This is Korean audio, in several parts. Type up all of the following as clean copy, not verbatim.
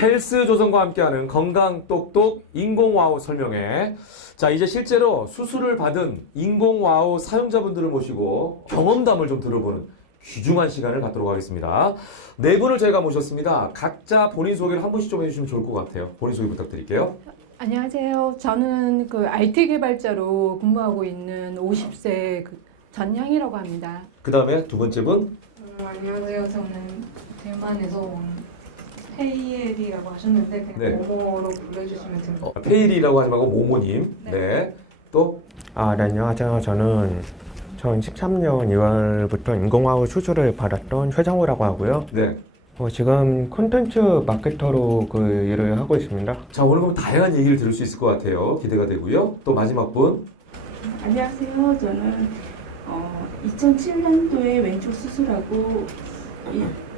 헬스 조선과 함께하는 건강 똑똑 인공와우 설명회. 자, 이제 실제로 수술을 받은 인공와우 사용자분들을 모시고 경험담을 좀 들어보는 귀중한 시간을 갖도록 하겠습니다. 네 분을 저희가 모셨습니다. 각자 본인 소개를 한 분씩 좀 해주시면 좋을 것 같아요. 본인 소개 부탁드릴게요. 안녕하세요. 저는 그 IT 개발자로 근무하고 있는 50세 전향이라고 합니다. 그 다음에 두 번째 분. 안녕하세요. 저는 대만에서 온 페이엘이라고 하셨는데 그냥 네. 모모로 불러주시면 됩니다. 페일이라고 하지 말고 모모님. 네. 네. 또 네, 안녕하세요. 저는 2013년 2월부터 인공와우 수술을 받았던 최정우라고 하고요. 네. 지금 콘텐츠 마케터로 그 일을 하고 있습니다. 자, 오늘 그럼 다양한 얘기를 들을 수 있을 것 같아요. 기대가 되고요. 또 마지막 분. 안녕하세요. 저는 2007년도에 왼쪽 수술하고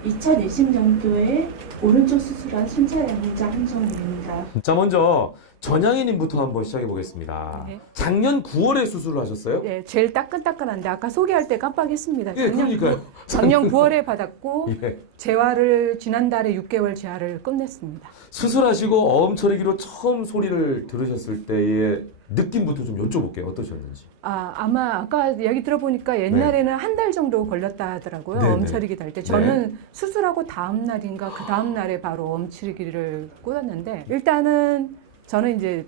2020년도에 오른쪽 수술한 순찰연자 한정우입니다. 자, 먼저 전향이님부터 한번 시작해 보겠습니다. 네. 작년 9월에 수술을 하셨어요? 네, 제일 따끈따끈한데 아까 소개할 때 깜빡했습니다. 예, 그러니까요. 작년 9월에 받았고 예. 재활을 지난달에 6개월 재활을 끝냈습니다. 수술하시고 어음처리기로 처음 소리를 들으셨을 때의 느낌부터 좀 여쭤볼게요. 어떠셨는지. 아마 아까 얘기 들어보니까 옛날에는 한 달 정도 걸렸다 하더라고요. 네네. 엄처리기 달 때. 저는 수술하고 다음 날인가 그 다음 날에 바로 엄처리기를 꽂았는데 일단은 저는 이제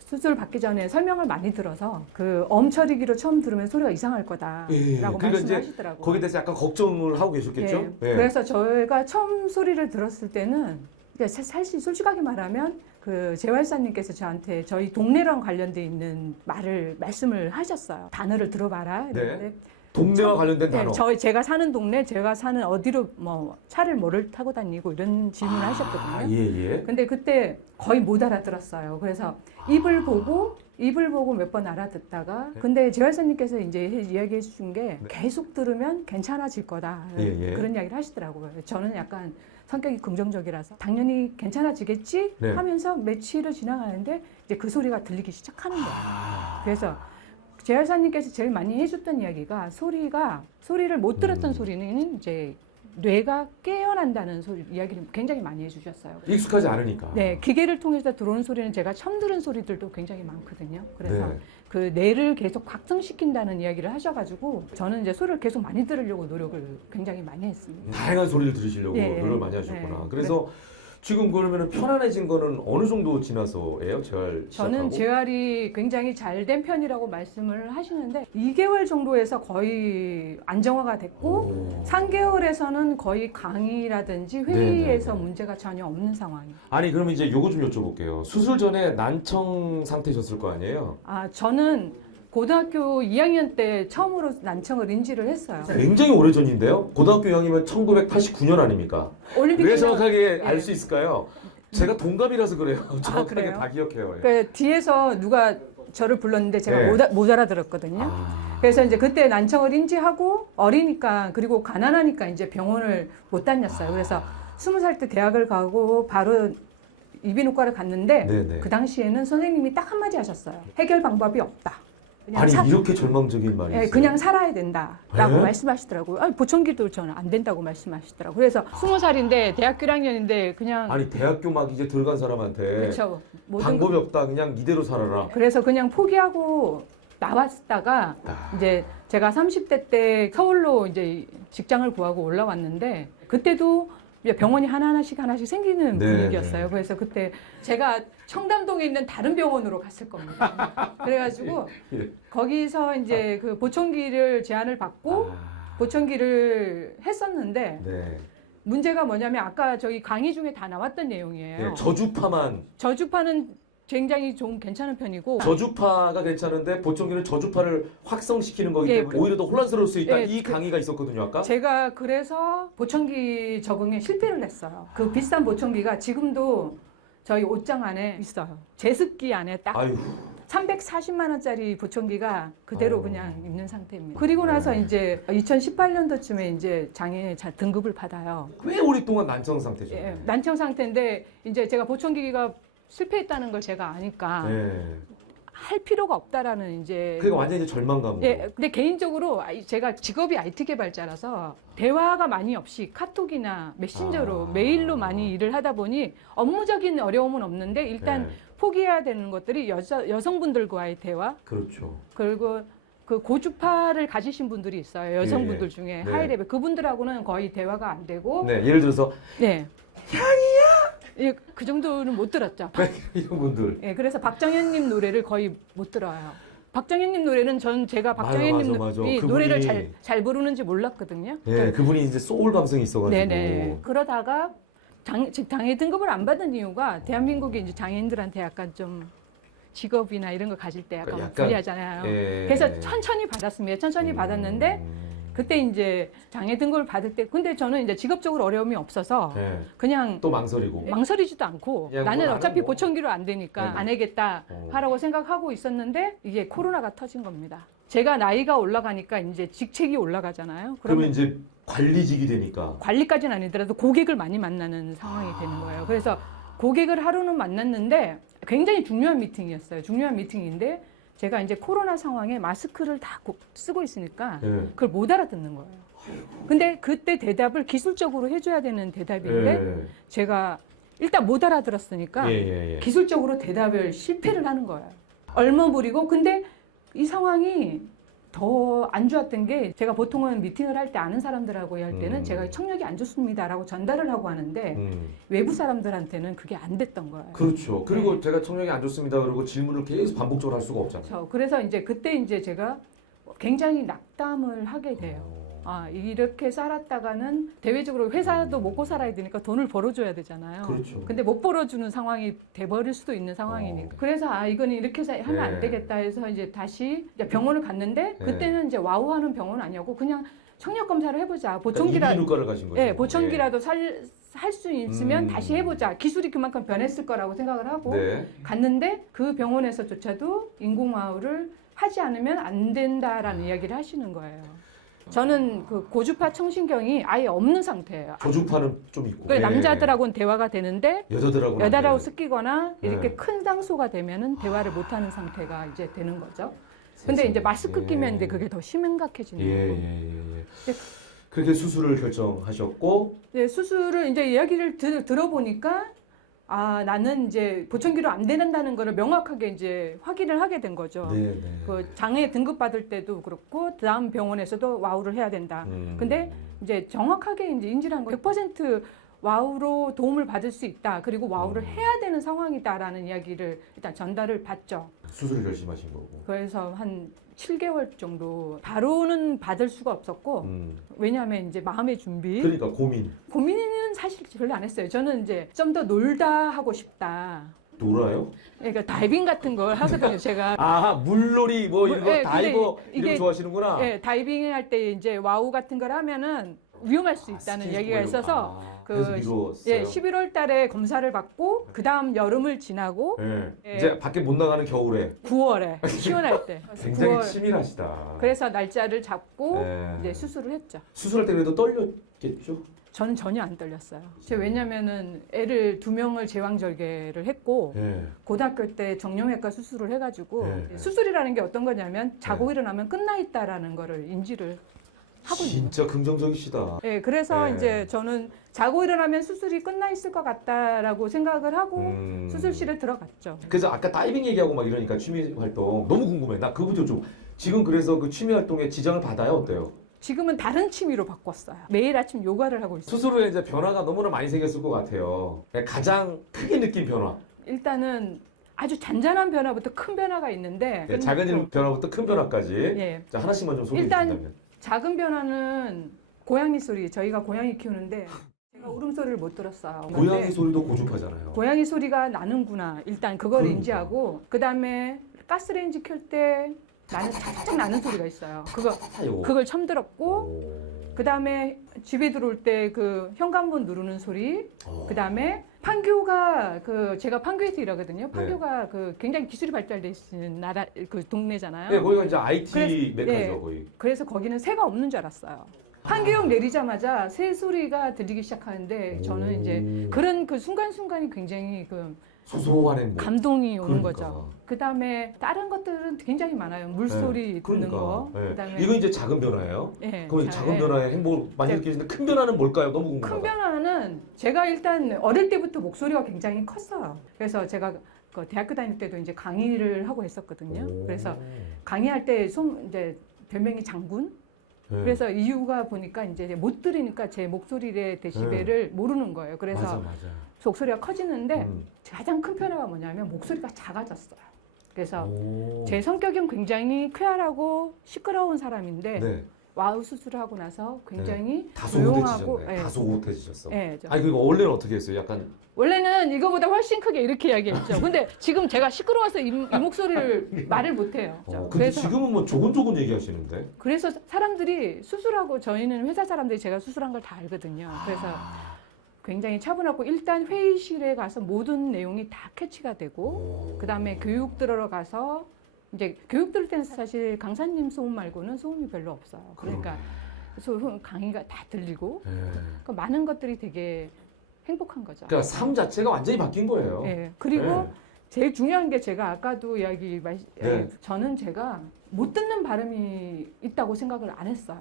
수술 받기 전에 설명을 많이 들어서 그 엄처리기로 처음 들으면 소리가 이상할 거다라고 그러니까 이제 말씀하시더라고요. 거기에 대해서 약간 걱정을 하고 계셨겠죠? 예. 그래서 저희가 처음 소리를 들었을 때는 사실 솔직하게 말하면 그 재활사님께서 저한테 저희 동네랑 관련돼 있는 말씀을 하셨어요. 단어를 들어봐라. 이랬는데 네. 동네와 관련된 단어. 제가 사는 동네, 제가 사는 어디로 뭐 차를 뭐를 타고 다니고 이런 질문을 하셨거든요. 예. 근데 그때 거의 못 알아들었어요. 그래서 입을 보고 몇 번 알아듣다가 근데 재활사님께서 이제 이야기해 주신 게 계속 들으면 괜찮아질 거다. 예. 그런 이야기를 하시더라고요. 저는 약간 성격이 긍정적이라서 당연히 괜찮아지겠지 네. 하면서 며칠을 지나가는데 이제 그 소리가 들리기 시작하는 거예요. 그래서 재활사님께서 제일 많이 해줬던 이야기가 소리를 못 들었던 소리는 이제 뇌가 깨어난다는 이야기를 굉장히 많이 해주셨어요. 익숙하지 않으니까. 네, 기계를 통해서 들어오는 소리는 제가 처음 들은 소리들도 굉장히 많거든요. 그래서 네. 그 뇌를 계속 각성시킨다는 이야기를 하셔가지고 저는 이제 소리를 계속 많이 들으려고 노력을 굉장히 많이 했습니다. 다양한 소리를 들으시려고 예, 노력을 많이 하셨구나. 예. 그래서 지금 그러면 편안해진 거는 어느 정도 지나서예요? 재활 시작하고? 저는 재활이 굉장히 잘 된 편이라고 말씀을 하시는데 2개월 정도에서 거의 안정화가 됐고 3개월에서는 거의 강의라든지 회의에서 네네네. 문제가 전혀 없는 상황이에요. 아니, 그러면 이제 요거 좀 여쭤볼게요. 수술 전에 난청 상태셨을 거 아니에요? 저는 고등학교 2학년 때 처음으로 난청을 인지를 했어요. 굉장히 오래전인데요? 고등학교 2학년이면 1989년 아닙니까? 올림픽 왜 지나- 정확하게 예. 알 수 있을까요? 제가 동갑이라서 그래요. 정확하게 그래요? 다 기억해요. 그 뒤에서 누가 저를 불렀는데 제가 네. 못 알아들었거든요. 그래서 이제 그때 난청을 인지하고 어리니까 그리고 가난하니까 이제 병원을 못 다녔어요. 그래서 20살 때 대학을 가고 바로 이비인후과를 갔는데 네네. 그 당시에는 선생님이 딱 한마디 하셨어요. 해결 방법이 없다. 아니, 이렇게 절망적인 말이 있어요? 그냥 살아야 된다라고 네? 말씀하시더라고요. 보청기도 저는 안 된다고 말씀하시더라고요. 그래서 20살인데 대학교 1학년인데 그냥 아니, 대학교 막 이제 들어간 사람한테 그렇죠. 모든 방법이 없다. 그냥 이대로 살아라. 그래서 그냥 포기하고 나왔다가 이제 제가 30대 때 서울로 이제 직장을 구하고 올라왔는데 그때도 이제 병원이 하나씩 생기는 네, 분위기였어요. 그래서 그때 제가 청담동에 있는 다른 병원으로 갔을 겁니다. 그래가지고 예. 거기서 이제 그 보청기를 제안을 받고 보청기를 했었는데 네. 문제가 뭐냐면 아까 저희 강의 중에 다 나왔던 내용이에요. 예, 저주파만. 저주파는 굉장히 좀 괜찮은 편이고 저주파가 괜찮은데 보청기는 저주파를 확성시키는 거기 예, 때문에 오히려 더 혼란스러울 수 있다. 예, 이 강의가 있었거든요, 아까. 제가 그래서 보청기 적응에 실패를 했어요. 그 비싼 보청기가 지금도 저희 옷장 안에 있어요. 제습기 안에 딱 아유. 340만 원짜리 보청기가 그대로 어. 그냥 있는 상태입니다. 그리고 나서 이제 2018년도쯤에 이제 장애 등급을 받아요. 꽤 오랫동안 난청 상태죠. 예, 난청 상태인데 이제 제가 보청기가 실패했다는 걸 제가 아니까 네. 할 필요가 없다라는 이제 그러니까 완전히 이제 절망감으로. 예, 근데 개인적으로 제가 직업이 IT 개발자라서 대화가 많이 없이 카톡이나 메신저로 메일로 많이 일을 하다 보니 업무적인 어려움은 없는데 일단 네. 포기해야 되는 것들이 여성분들과의 대화 그렇죠. 그리고 그 고주파를 가지신 분들이 있어요. 여성분들 중에 네. 하이레벨 그분들하고는 거의 대화가 안 되고 네, 예를 들어서 네. 향이야? 예, 그 정도는 못 들었죠. 이런 분들. 예, 그래서 박정현님 노래를 거의 못 들어요. 박정현님 노래는 제가 박정현님 맞아. 이 그분이- 노래를 잘 부르는지 몰랐거든요. 예, 그분이 이제 소울 감성이 있어가지고. 네네. 그러다가 즉 장애 등급을 안 받은 이유가 대한민국이 이제 장애인들한테 약간 좀 직업이나 이런 거 가질 때 약간, 약간, 불리하잖아요. 예. 그래서 천천히 받았습니다. 천천히 받았는데 그때 이제 장애 등급을 받을 때 근데 저는 이제 직업적으로 어려움이 없어서 예. 그냥 또 망설이고. 망설이지도 않고 그냥 나는 뭐 어차피 나는 뭐. 보청기로 안 되니까 네네. 안 하겠다 어. 하라고 생각하고 있었는데 이게 코로나가 터진 겁니다. 제가 나이가 올라가니까 이제 직책이 올라가잖아요. 그러면 이제 관리직이 되니까. 관리까지는 아니더라도 고객을 많이 만나는 상황이 되는 거예요. 그래서 고객을 하루는 만났는데 굉장히 중요한 미팅이었어요. 중요한 미팅인데 제가 이제 코로나 상황에 마스크를 다 쓰고 있으니까 예. 그걸 못 알아듣는 거예요. 근데 그때 대답을 기술적으로 해줘야 되는 대답인데 제가 일단 못 알아들었으니까 예. 기술적으로 대답을 실패를 하는 거예요. 얼머무리고 근데 이 상황이 더 안 좋았던 게 제가 보통은 미팅을 할 때 아는 사람들하고 할 때는 제가 청력이 안 좋습니다라고 전달을 하고 하는데 외부 사람들한테는 그게 안 됐던 거예요. 그렇죠. 그리고 제가 청력이 안 좋습니다. 그러고 질문을 계속 반복적으로 할 수가 없잖아요. 그래서 이제 그때 이제 제가 굉장히 낙담을 하게 돼요. 아, 이렇게 살았다가는 대외적으로 회사도 먹고 살아야 되니까 돈을 벌어줘야 되잖아요. 그렇죠. 근데 못 벌어주는 상황이 돼버릴 수도 있는 상황이니까. 그래서 이건 이렇게 하면 안 네. 되겠다 해서 이제 다시 이제 병원을 갔는데 그때는 이제 와우하는 병원은 아니었고 그냥 청력 검사를 해보자. 보청기라, 이비인후과를 가신 거죠. 예, 보청기라도 할 수 있으면 음. 다시 해보자. 기술이 그만큼 변했을 거라고 생각을 하고 네. 갔는데 그 병원에서조차도 인공와우를 하지 않으면 안 된다라는 이야기를 하시는 거예요. 저는 그 고주파 청신경이 아예 없는 상태예요. 저주파는 좀 있고. 그래, 남자들하고는 대화가 되는데 여자들하고는 안 여자라고 돼요. 섞이거나 이렇게 네. 큰 상소가 되면은 대화를 못하는 상태가 이제 되는 거죠. 근데 이제 마스크 예. 끼면 이제 그게 더 심각해지는 거고. 네. 그렇게 수술을 결정하셨고. 네, 수술을 이제 이야기를 들어보니까 나는 이제 보청기로 안 된다는 거를 명확하게 이제 확인을 하게 된 거죠. 네. 그 장애 등급 받을 때도 그렇고 다음 병원에서도 와우를 해야 된다. 근데 이제 정확하게 이제 인지를 한 거 100% 와우로 도움을 받을 수 있다. 그리고 와우를 해야 되는 상황이다라는 이야기를 일단 전달을 받죠. 수술을 결심하신 거고. 그래서 한 7개월 정도 바로는 받을 수가 없었고 왜냐하면 이제 마음의 준비 그러니까 고민은 사실 별로 안 했어요. 저는 이제 좀 더 놀다 하고 싶다. 놀아요? 그러니까 다이빙 같은 걸 하거든요. 제가 물놀이 뭐 이런 거 예, 다이버 근데 이런 거 이게- 좋아하시는구나. 예, 다이빙 할 때 이제 와우 같은 걸 하면은 위험할 수 있다는 얘기가 있어서 그래서 그 미뤘어요. 예, 11월 달에 검사를 받고 그다음 여름을 지나고 예. 예. 이제 밖에 못 나가는 겨울에 9월에 시원할 때 굉장히 9월 치밀하시다. 그래서 날짜를 잡고 예. 이제 수술을 했죠. 수술할 때 그래도 떨렸겠죠? 저는 전혀 안 떨렸어요. 제가 왜냐면은 애를 2명을 제왕절개를 했고 예. 고등학교 때 정형외과 수술을 해가지고 네. 수술이라는 게 어떤 거냐면 자고 네. 일어나면 끝나 있다라는 거를 인지를 하거든요. 진짜 긍정적이시다. 예, 그래서 네. 이제 저는 자고 일어나면 수술이 끝나 있을 것 같다라고 생각을 하고 수술실에 들어갔죠. 그래서 아까 다이빙 얘기하고 막 이러니까 취미 활동 너무 궁금해. 나 그것도 좀 지금 그래서 그 취미 활동에 지장을 받아요? 어때요? 지금은 다른 취미로 바꿨어요. 매일 아침 요가를 하고 있어요. 수술 후에 이제 변화가 너무나 많이 생겼을 것 같아요. 가장 크게 느낀 변화. 일단은 아주 잔잔한 변화부터 큰 변화가 있는데 네, 작은 일 변화부터 큰 변화까지. 예. 자, 하나씩만 좀 소개해 일단 주신다면. 작은 변화는 고양이 소리. 저희가 고양이 키우는데 제가 울음소리를 못 들었어요. 고양이 근데 소리도 고주파잖아요. 고양이 소리가 나는구나. 일단 그걸 그러니까. 인지하고 그-다음에 가스레인지 켤 때 나는 살짝 나는 소리가 있어요. 그걸 처음 들었고 그-다음에 집에 들어올 때 그 현관문 누르는 소리. 그-다음에 판교가 제가 판교에서 일하거든요. 판교가 그 굉장히 기술이 발달돼 있는 나라 그 동네잖아요. 네, 거기가 이제 IT 그래서- 메카죠, 예. 거의. 그래서 거기는 새가 없는 줄 알았어요. 판교역 내리자마자 새 소리가 들리기 시작하는데 저는 이제 그런 그 순간순간이 굉장히 소소한 행복. 감동이 오는 그러니까. 거죠. 그다음에 다른 것들은 굉장히 많아요. 물소리 듣는 거. 네. 그다음에 이건 이제 작은 변화예요. 예, 그럼 이 작은 변화의 행복을 많이 네. 느끼시는데 큰 변화는 뭘까요? 너무 궁금하다. 큰 변화는 제가 일단 어릴 때부터 목소리가 굉장히 컸어요. 그래서 제가 그 대학교 다닐 때도 이제 강의를 하고 했었거든요. 오. 그래서 강의할 때 이제 별명이 장군. 네. 그래서 이유가 보니까 이제 못 들으니까 제 목소리의 데시벨을 모르는 거예요. 그래서 맞아, 맞아. 목소리가 커지는데 음. 가장 큰 변화가 뭐냐면 목소리가 작아졌어요. 그래서 오. 제 성격은 굉장히 쾌활하고 시끄러운 사람인데 네. 와우 수술을 하고 나서 굉장히 다소 조용하고 못해지셨네. 예. 다소 못해지셨어. 예, 아니 그리고 원래는 어떻게 했어요? 약간 원래는 이거보다 훨씬 크게 이렇게 이야기했죠. 근데 지금 제가 시끄러워서 이 목소리를 말을 못해요. 근데 지금은 뭐 조곤조곤 얘기하시는데. 그래서 사람들이 수술하고 저희는 회사 사람들이 제가 수술한 걸 다 알거든요. 그래서 굉장히 차분하고 일단 회의실에 가서 모든 내용이 다 캐치가 되고 그다음에 교육 들어가서 이제 교육 들을 때는 사실 강사님 소음 말고는 소음이 별로 없어요. 그러니까 강의가 다 들리고 네. 그러니까 많은 것들이 되게 행복한 거죠. 그러니까 삶 자체가 완전히 바뀐 거예요. 예. 그리고 네. 제일 중요한 게 제가 아까도 네. 저는 제가 못 듣는 발음이 있다고 생각을 안 했어요.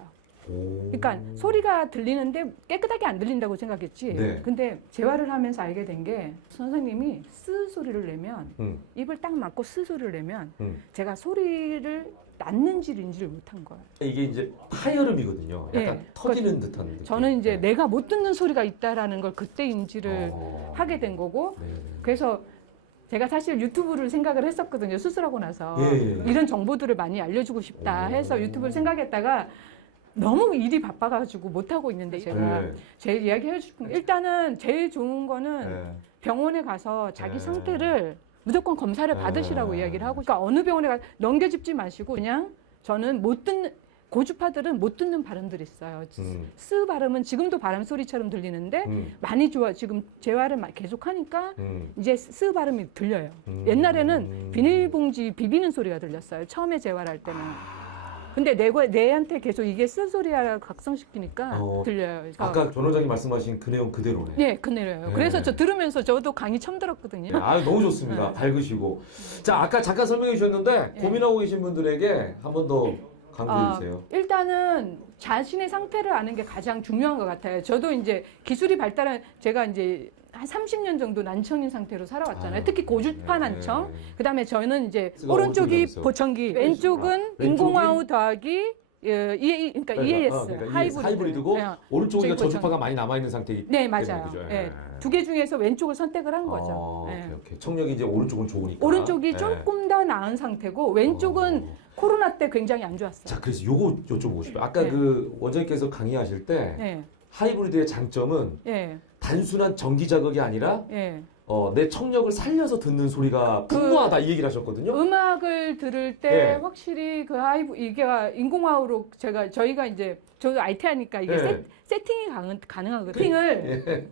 오. 그러니까 소리가 들리는데 깨끗하게 안 들린다고 생각했지. 네. 근데 재활을 하면서 알게 된 게 선생님이 쓰 소리를 내면 입을 딱 막고 쓰 소리를 내면 제가 소리를 낳는지인지를 못한 거예요. 이게 이제 파열음이거든요. 약간 예. 터지는 듯한 느낌. 저는 이제 네. 내가 못 듣는 소리가 있다라는 걸 그때 인지를 하게 된 거고 네. 그래서 제가 사실 유튜브를 생각을 했었거든요. 수술하고 나서 예. 이런 정보들을 많이 알려주고 싶다 해서 유튜브를 생각했다가 너무 일이 바빠가지고 못하고 있는데 제가 네. 제일 이야기해 싶은 게 일단은 제일 좋은 거는 네. 병원에 가서 자기 네. 상태를 무조건 검사를 받으시라고 이야기를 하고 그러니까 어느 병원에 가 넘겨짚지 마시고 그냥 저는 못 듣는 고주파들은 못 듣는 발음들이 있어요. 스 발음은 지금도 바람 소리처럼 들리는데 많이 좋아. 지금 재활을 계속 하니까 이제 스 발음이 들려요. 옛날에는 비닐봉지 비비는 소리가 들렸어요. 처음에 재활할 때는. 근데 내한테 계속 이게 스 소리를 각성시키니까 들려요. 그래서 아까 전 원장님 말씀하신 그 내용 그대로네. 네, 그네요. 네. 그래서 저 들으면서 저도 강의 처음 들었거든요. 네, 아 너무 좋습니다. 네. 밝으시고. 자, 아까 잠깐 설명해 주셨는데 네. 고민하고 계신 분들에게 한 번 더 강조해 주세요. 일단은 자신의 상태를 아는 게 가장 중요한 것 같아요. 저도 이제 기술이 발달한 제가 이제 한 30년 정도 난청인 상태로 살아왔잖아요. 특히 고주파 난청. 그다음에 저는 이제 오른쪽이 오른쪽이라면서요. 보청기, 왼쪽은 인공화우 더하기 그러니까 EAS 그러니까 하이브리드고 하이브리드고 오른쪽이가 저기 저주파가 많이 남아 있는 상태이기 네, 때문에 맞아요. 그죠? 예. 두 개 중에서 왼쪽을 선택을 한 거죠. 오케이, 예. 오케이. 청력이 이제 오른쪽은 좋으니까. 오른쪽이 예. 조금 더 나은 상태고 왼쪽은 코로나 때 굉장히 안 좋았어요. 자, 그래서 요거 여쭤보고 싶어요. 아까 네. 그 원장님께서 강의하실 때 예. 하이브리드의 장점은 예. 단순한 전기 자극이 아니라 예. 내 청력을 살려서 듣는 소리가 풍부하다 이 얘기를 하셨거든요. 음악을 들을 때 예. 확실히 그 이게 인공화우로 저희가 이제 저도 IT 하니까 이게 예. 세팅이 가능하거든요. 세팅을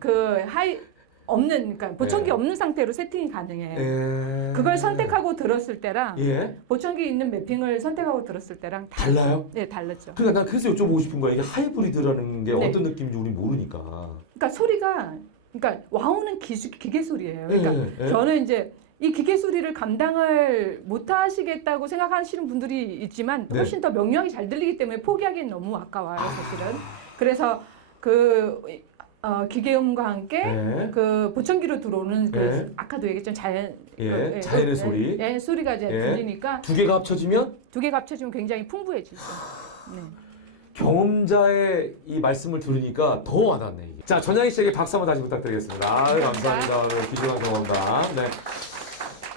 그러니까 보청기 예. 없는 상태로 세팅이 가능해요. 예. 그걸 선택하고 들었을 때랑 예. 보청기 있는 매핑을 선택하고 들었을 때랑 달라요? 네, 다르죠. 그러니까 난 그래서 여쭤보고 싶은 거야. 이게 하이브리드라는 게 네. 어떤 느낌인지 우리 모르니까. 그러니까 소리가 그러니까 와우는 기계 소리예요. 그러니까 예, 예. 저는 이제 이 기계 소리를 감당을 못 하시겠다고 생각하시는 분들이 있지만 네. 훨씬 더 명료하게 잘 들리기 때문에 포기하기는 너무 아까워요, 사실은. 그래서 그 기계음과 함께 네. 그 보청기로 들어오는 그 네. 아까도 얘기했지만 자연의 소리. 소리가 이제 예. 들리니까 두 개가 합쳐지면 두 개가 합쳐지면 굉장히 풍부해지죠. 네. 경험자의 이 말씀을 들으니까 더 와닿네. 이게. 자, 전양희 씨에게 박수 한번 다시 부탁드리겠습니다. 아유, 감사합니다. 오늘 귀중한 경험담. 네.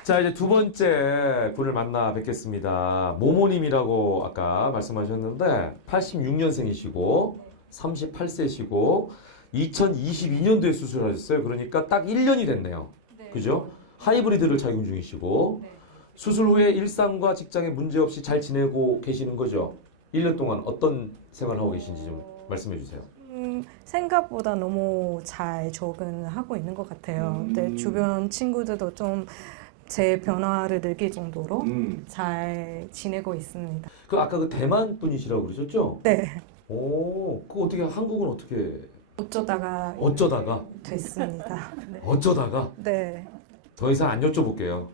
자, 이제 두 번째 분을 만나 뵙겠습니다. 모모님이라고 아까 말씀하셨는데 86년생이시고 38세시고 2022년도에 수술하셨어요. 그러니까 딱 1년이 됐네요. 네. 그죠? 하이브리드를 착용 중이시고 네. 수술 후에 일상과 직장에 문제 없이 잘 지내고 계시는 거죠? 1년 동안 어떤 생활을 하고 계신지 좀 말씀해 주세요. 생각보다 너무 잘 적응하고 있는 것 같아요. 근데 주변 친구들도 좀 제 변화를 느낄 정도로 잘 지내고 있습니다. 그 아까 그 대만 분이시라고 그러셨죠? 네, 오, 그 어떻게 한국은 어떻게 어쩌다가 어쩌다가 됐습니다. 네. 어쩌다가 네. 더 이상 안 여쭤볼게요.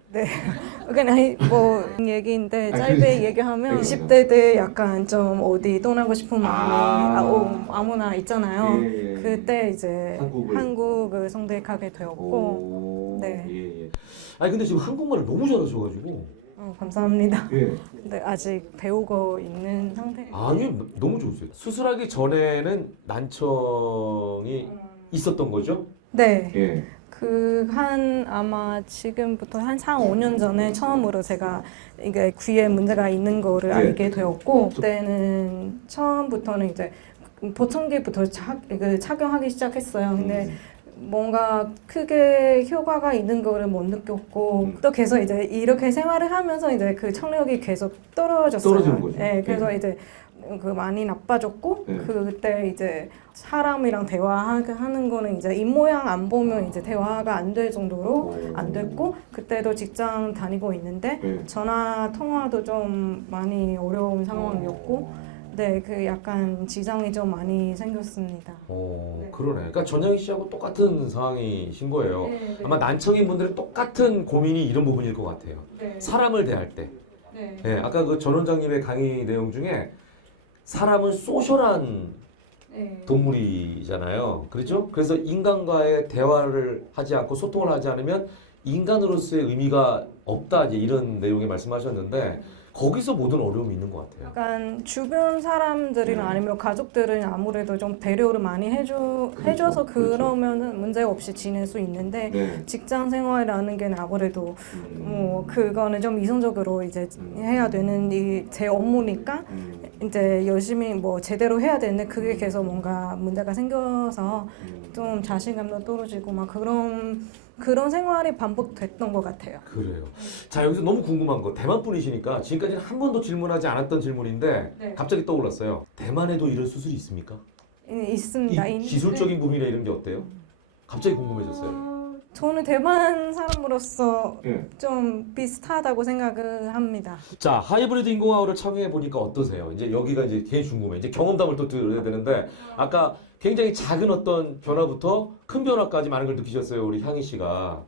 그냥 뭐 얘기인데 짧게 얘기하면 20대 때 약간 좀 어디 떠나고 싶은 마음이 아무나 있잖아요. 그때 이제 한국을 선택하게 되었고 네. 아니 근데 지금 한국말을 너무 잘하셔가지고. 감사합니다. 근데 아직 배우고 있는 상태. 아니 너무 좋으세요. 수술하기 전에는 난청이 있었던 거죠? 네. 아마 지금부터 한 4, 5년 전에 처음으로 제가 이게 귀에 문제가 있는 거를 알게 되었고, 그때는 처음부터는 이제 보청기부터 착용하기 시작했어요. 근데 뭔가 크게 효과가 있는 거를 못 느꼈고, 또 계속 이제 이렇게 생활을 하면서 이제 그 청력이 계속 떨어졌어요. 떨어지는 거죠. 네, 그래서 이제 많이 나빠졌고, 그때 이제 사람이랑 대화하는 거는 이제 입모양 안 보면 이제 대화가 안 될 정도로 안 됐고, 그때도 직장 다니고 있는데 전화 통화도 좀 많이 어려운 상황이었고, 네, 그 약간 지장이 좀 많이 생겼습니다. 그러네. 그러니까 전영희 씨하고 똑같은 상황이신 거예요. 아마 난청인 분들은 똑같은 고민이 이런 부분일 것 같아요. 사람을 대할 때. 네, 아까 그 전 원장님의 강의 내용 중에 사람은 소셜한 동물이잖아요. 그렇죠? 그래서 인간과의 대화를 하지 않고 소통을 하지 않으면 인간으로서의 의미가 없다, 이제 이런 내용의 말씀하셨는데 거기서 모든 어려움이 있는 것 같아요. 약간 주변 사람들이나 아니면 가족들은 아무래도 좀 배려를 많이 해줘서 그러면은 문제 없이 지낼 수 있는데 직장 생활이라는 게 아무래도 뭐 그거는 좀 이성적으로 이제 해야 되는 제 업무니까 이제 열심히 뭐 제대로 해야 되는데 그게 계속 뭔가 문제가 생겨서 좀 자신감도 떨어지고 막 그런 생활이 반복됐던 것 같아요. 그래요. 자, 여기서 너무 궁금한 거, 대만 분이시니까 지금까지는 한 번도 질문하지 않았던 질문인데 갑자기 떠올랐어요. 대만에도 이런 수술이 있습니까? 있습니다. 이 기술적인 부분이나 이런 게 어때요? 갑자기 궁금해졌어요. 저는 대만 사람으로서 좀 비슷하다고 생각을 합니다. 자, 하이브리드 인공화호를 착용해 보니까 어떠세요? 이제 여기가 이제 굉장히 궁금해. 이제 경험담을 또 들어야 되는데 아까 굉장히 작은 어떤 변화부터 큰 변화까지 많은 걸 느끼셨어요, 우리 향희 씨가.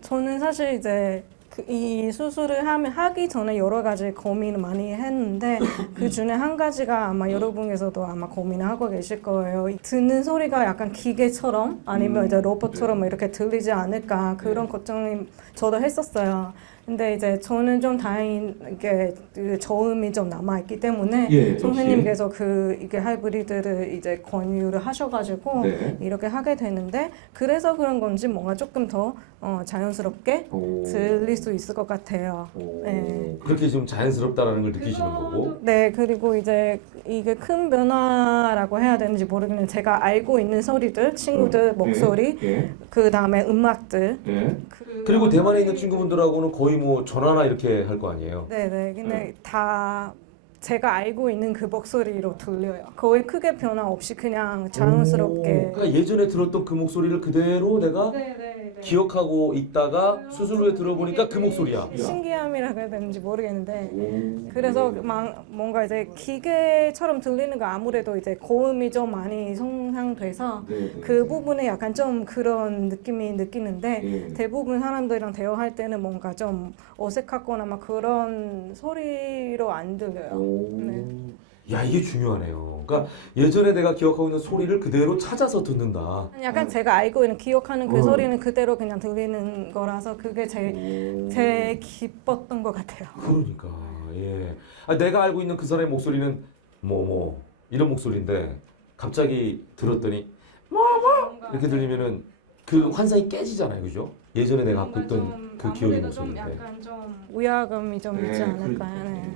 저는 사실 이제 이 수술을 하기 전에 여러 가지 고민을 많이 했는데 그 중에 한 가지가 아마 여러분께서도 아마 고민을 하고 계실 거예요. 듣는 소리가 약간 기계처럼 아니면 이제 로봇처럼 이렇게 들리지 않을까 그런 걱정이 저도 했었어요. 근데 이제 저는 좀 다행하게 그 저음이 좀 남아있기 때문에 선생님께서 이게 하이브리드를 이제 권유를 하셔가지고 이렇게 하게 되는데 그래서 그런 건지 뭔가 조금 더 자연스럽게 들릴 수 있을 것 같아요. 네. 그렇게 좀 자연스럽다라는 걸 느끼시는 거고. 네, 그리고 이제 이게 큰 변화라고 해야 되는지 모르겠는데 제가 알고 있는 소리들, 친구들 목소리, 그 다음에 음악들. 그리고 대만에 있는 친구분들하고는 거의 뭐 전화나 이렇게 할 거 아니에요? 네네. 근데 다 제가 알고 있는 그 목소리로 들려요. 거의 크게 변화 없이 그냥 자연스럽게. 그러니까 예전에 들었던 그 목소리를 그대로 내가 기억하고 있다가 수술 후에 들어보니까 그 목소리야. 신기함이라고 해야 되는지 모르겠는데 그래서 막 뭔가 이제 기계처럼 들리는 거 아무래도 이제 고음이 좀 많이 손상돼서 그 부분에 약간 좀 그런 느낌이 느끼는데 대부분 사람들이랑 대화할 때는 뭔가 좀 어색하거나 막 그런 소리로 안 들려요. 야, 이게 중요하네요. 그러니까 예전에 내가 기억하고 있는 소리를 그대로 찾아서 듣는다. 약간 제가 알고 있는 기억하는 그 소리는 그대로 그냥 들리는 거라서 그게 제일 기뻤던 것 같아요. 그러니까 예. 내가 알고 있는 그 사람의 목소리는 뭐 이런 목소리인데 갑자기 들었더니 뭐 이렇게 들리면은 그 환상이 깨지잖아요, 그죠? 예전에 내가 갖고 있던 그 기억의 목소리인데. 약간 좀 우야감이 좀 있지 않을까요? 네.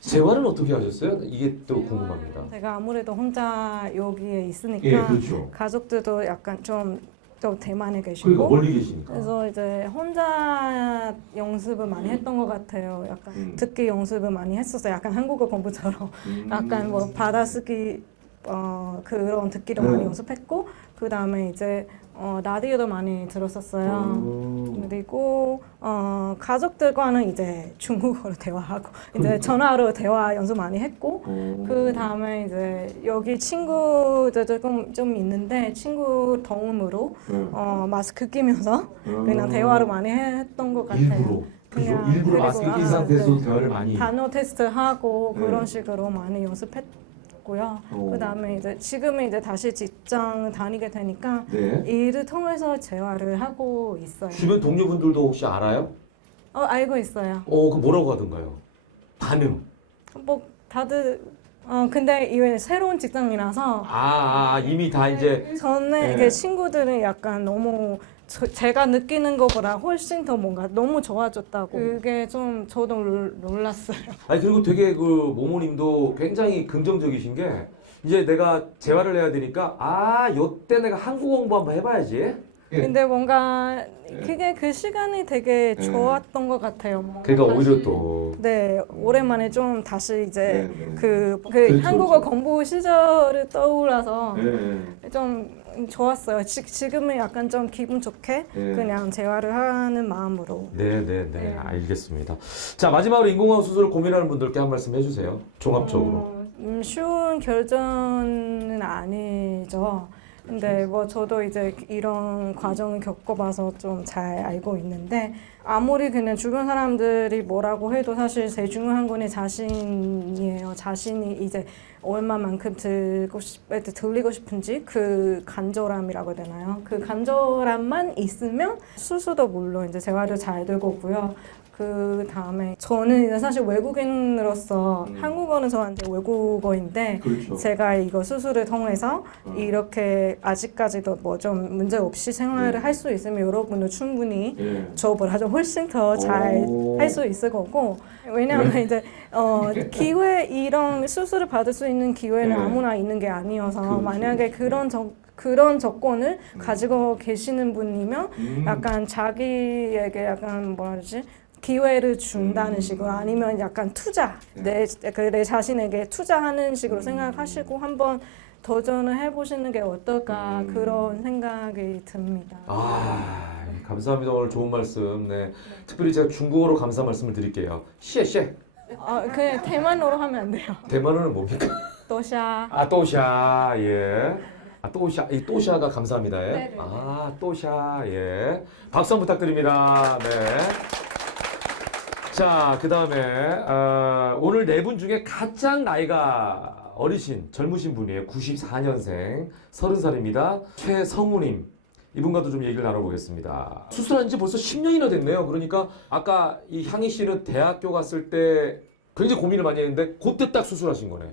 재활은 어떻게 하셨어요? 이게 또 궁금합니다. 제가 아무래도 혼자 여기에 있으니까 그렇죠. 가족들도 약간 좀 대만에 그러니까 계시고 멀리 계시니까. 그래서 이제 혼자 연습을 많이 했던 것 같아요. 약간 듣기 연습을 많이 했었어요. 약간 한국어 공부처럼 약간 뭐 받아쓰기 그런 듣기를 많이 연습했고 그 다음에 이제 라디오도 많이 들었었어요. 그리고 가족들과는 이제 중국어로 대화하고 이제 전화로 대화 연습 많이 했고 그 다음에 이제 여기 친구들도 좀 있는데 친구 도움으로 마스크 끼면서 그냥 대화를 많이 했던 것 같아요. 일부러. 그죠? 그냥 일부러 그리고 마스크 낀 상태에서 네. 대화를 많이. 단어 테스트 하고 네. 그런 식으로 많이 연습했고요. 그 다음에 이제 지금은 이제 다시 직장 다니게 되니까 네. 일을 통해서 대화를 하고 있어요. 주변 동료분들도 혹시 알아요? 알고 있어요. 그 뭐라고 하던가요? 반응. 뭐 다들 근데 이게 새로운 직장이라서 이미 다 이제 전에 네. 이게 친구들은 약간 너무 제가 느끼는 것보다 훨씬 더 뭔가 너무 좋아졌다고 그게 좀 저도 놀랐어요. 아니 그리고 되게 그 모모님도 굉장히 긍정적이신 게 이제 내가 재활을 해야 되니까 요때 내가 한국어 공부 한번 해봐야지. 예. 근데 뭔가 그게 그 시간이 되게 좋았던 것 같아요. 뭔가 그러니까 다시, 오히려 또 네 오랜만에 좀 다시 이제 그 그렇죠, 한국어 그렇죠. 공부 시절을 떠올라서 네. 좀 좋았어요. 지금은 약간 좀 기분 좋게 네. 그냥 재활을 하는 마음으로. 네네네 알겠습니다. 자 마지막으로 인공화학 수술을 고민하는 분들께 한 말씀 해주세요. 종합적으로. 쉬운 결정은 아니죠. 근데 뭐 저도 이제 이런 과정을 겪어봐서 좀 잘 알고 있는데 아무리 그냥 주변 사람들이 뭐라고 해도 사실 제일 중요한 거는 자신이에요. 자신이 이제 얼마만큼 들리고 싶은지 그 간절함이라고 해야 되나요? 그 간절함만 있으면 수술도 물론 이제 재활도 잘 될 거고요. 그 다음에 저는 이제 사실 외국인으로서 한국어는 저한테 외국어인데 그렇죠. 제가 이거 수술을 통해서 이렇게 아직까지도 뭐 좀 문제 없이 생활을 할 수 있으면 여러분도 충분히 저보다 좀 훨씬 더 잘 할 수 있을 거고 왜냐하면 이제 기회 이런 수술을 받을 수 있는 기회는 아무나 있는 게 아니어서 만약에 그런 조건을 가지고 계시는 분이면 약간 자기에게 약간 뭐라 그러지? 기회를 준다는 식으로 아니면 약간 투자 내 자신에게 투자하는 식으로 생각하시고 한번 도전을 해보시는 게 어떨까 그런 생각이 듭니다. 감사합니다. 오늘 좋은 말씀. 네. 특별히 제가 중국어로 감사 말씀을 드릴게요. 시에. 그냥 대만어로 하면 안 돼요. 대만어는 뭡니까? 또샤. 또샤 예. 이 또샤가 감사합니다. 예. 네네네. 또샤 예. 박수 한번 부탁드립니다. 네. 자, 그 다음에 오늘 네 분 중에 가장 나이가 어리신 젊으신 분이에요. 94년생 30살입니다. 최성우님. 이분과도 좀 얘기를 나눠보겠습니다. 수술한 지 벌써 10년이나 됐네요. 그러니까 아까 이 향희 씨는 대학교 갔을 때 굉장히 고민을 많이 했는데 그때 딱 수술하신 거네.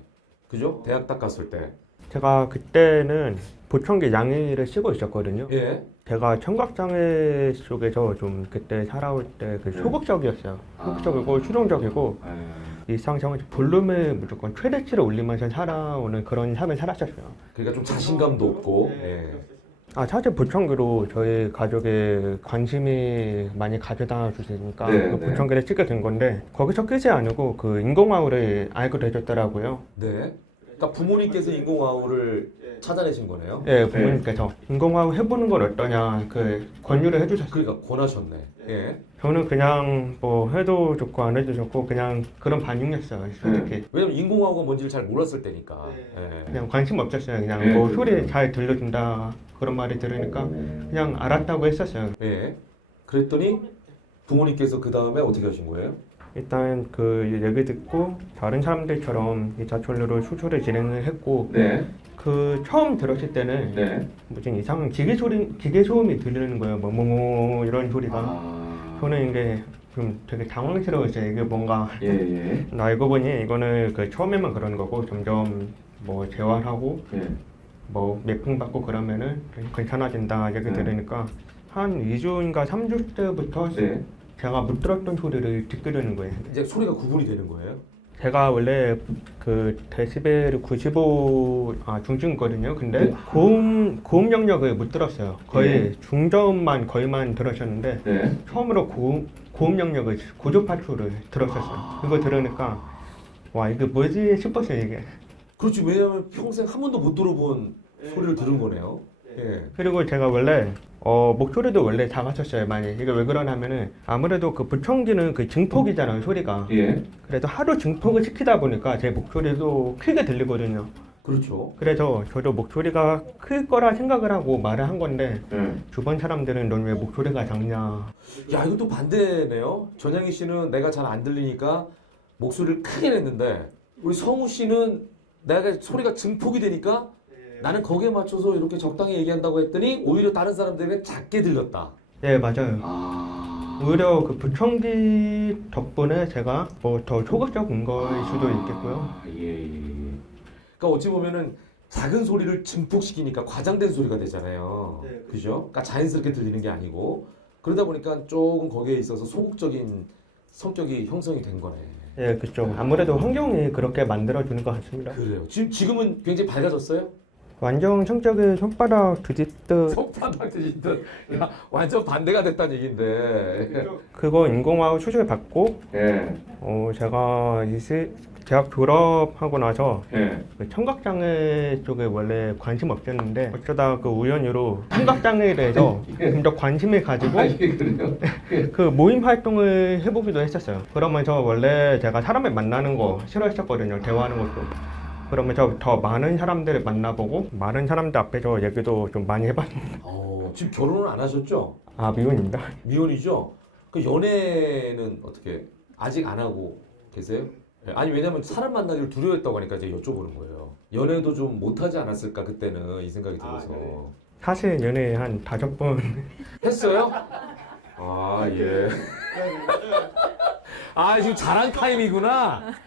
그죠? 대학 딱 갔을 때. 제가 그때는 보청기 양의를 쓰고 있었거든요. 예. 제가 청각장애 쪽에서 좀 그때 살아올 때 그 소극적이었어요. 소극적이고 수동적이고 일상생활 볼륨을 무조건 최대치로 올리면서 살아오는 그런 삶을 살았었어요. 그러니까 좀 자신감도 없고. 예. 사실 보청기로 저희 가족에 관심이 많이 가져다 주시니까 네, 그 네. 보청기를 찍게 된 건데 거기서 끝이 아니고 그 인공화우를 알게 되셨더라고요. 네. 그러니까 부모님께서 인공화우를 찾아내신 거네요. 예, 부모님께서 인공화우 해보는 건 어떠냐 그 권유를 해주셨어요. 그러니까 권하셨네. 예. 저는 그냥 뭐 해도 좋고 안 해도 좋고 그냥 그런 반응이었어요. 솔직히 왜냐면 인공화우가 뭔지를 잘 몰랐을 때니까. 예. 그냥 관심 없었어요. 그냥 네, 뭐 그렇죠. 소리 잘 들려준다 그런 말이 들으니까 그냥 알았다고 했었어요. 예. 그랬더니 부모님께서 그 다음에 어떻게 하신 거예요? 일단 그 얘기 듣고 다른 사람들처럼 이 자철로로 수술을 진행을 했고 네. 그 처음 들었을 때는 네. 무슨 이상한 기계 소음이 들리는 거예요. 뭐 이런 소리가. 저는 이게 좀 되게 당황스러웠어요. 이게 뭔가 예. 알고 보니 이거는 그 처음에만 그런 거고 점점 뭐 재활하고 예. 뭐 매핑 받고 그러면은 괜찮아진다 얘기 들으니까 한 2주인가 3주 때부터 네. 제가 못 들었던 소리를 듣게 되는 거예요. 이제 소리가 구분이 되는 거예요? 제가 원래 그 데시벨 95 중증이거든요. 근데 네. 고음 영역을 못 들었어요. 거의 중저음만 거의만 들으셨는데 네. 처음으로 고음 영역을 고조파초를 들었었어요. 그거 들으니까 와 이게 뭐지 싶었어요 이게. 그렇지. 왜냐하면 평생 한 번도 못 들어본 소리를 들은 거네요. 예. 그리고 제가 원래 목소리도 원래 작았었어요 많이. 이게 왜 그러냐면은 아무래도 그 보청기는 그 증폭이잖아요 소리가. 예. 그래서 하도 증폭을 시키다 보니까 제 목소리도 크게 들리거든요. 그렇죠. 그래서 저도 목소리가 클 거라 생각을 하고 말을 한 건데 예. 주변 사람들은 넌 왜 목소리가 작냐. 야, 이것도 반대네요. 전향희 씨는 내가 잘 안 들리니까 목소리를 크게 냈는데 우리 성우 씨는 내가 소리가 증폭이 되니까 나는 거기에 맞춰서 이렇게 적당히 얘기한다고 했더니 오히려 다른 사람들에게 작게 들렸다. 예 맞아요. 아. 오히려 그 보청기 덕분에 제가 뭐 더 소극적인 거일 수도 있겠고요. 예. 그러니까 어찌 보면은 작은 소리를 증폭시키니까 과장된 소리가 되잖아요. 네, 그죠? 그러니까 자연스럽게 들리는 게 아니고 그러다 보니까 조금 거기에 있어서 소극적인 성격이 형성이 된 거네. 예 그쪽 아무래도 환경이 그렇게 만들어주는 것 같습니다. 그래요. 지금은 굉장히 밝아졌어요? 완전 성격이 손바닥 뒤집듯 손바닥 뒤진듯 야, 완전 반대가 됐다는 얘긴데. 그거 인공화학 수술 받고 예. 제가 이제 대학 졸업하고 나서 예. 그 청각장애 쪽에 원래 관심 없었는데 어쩌다 그 우연히로 청각장애에 대해서 좀 더 관심을 가지고 그래요? 그 모임 활동을 해보기도 했었어요. 그러면서 원래 제가 사람을 만나는 거 싫어했었거든요. 대화하는 것도. 그러면서 더 많은 사람들을 만나보고 많은 사람들 앞에서 얘기도 좀 많이 해봤는데 지금 결혼은 안 하셨죠? 아 미혼입니다. 미혼이죠? 그 연애는 어떻게 아직 안 하고 계세요? 예, 아니 왜냐면 사람 만나기를 두려워했다고 하니까 이제 여쭤보는 거예요. 연애도 좀 못하지 않았을까 그때는 이 생각이 들어서. 사실 연애 한 5번 했어요? 아 예. 아 지금 자랑 타임이구나.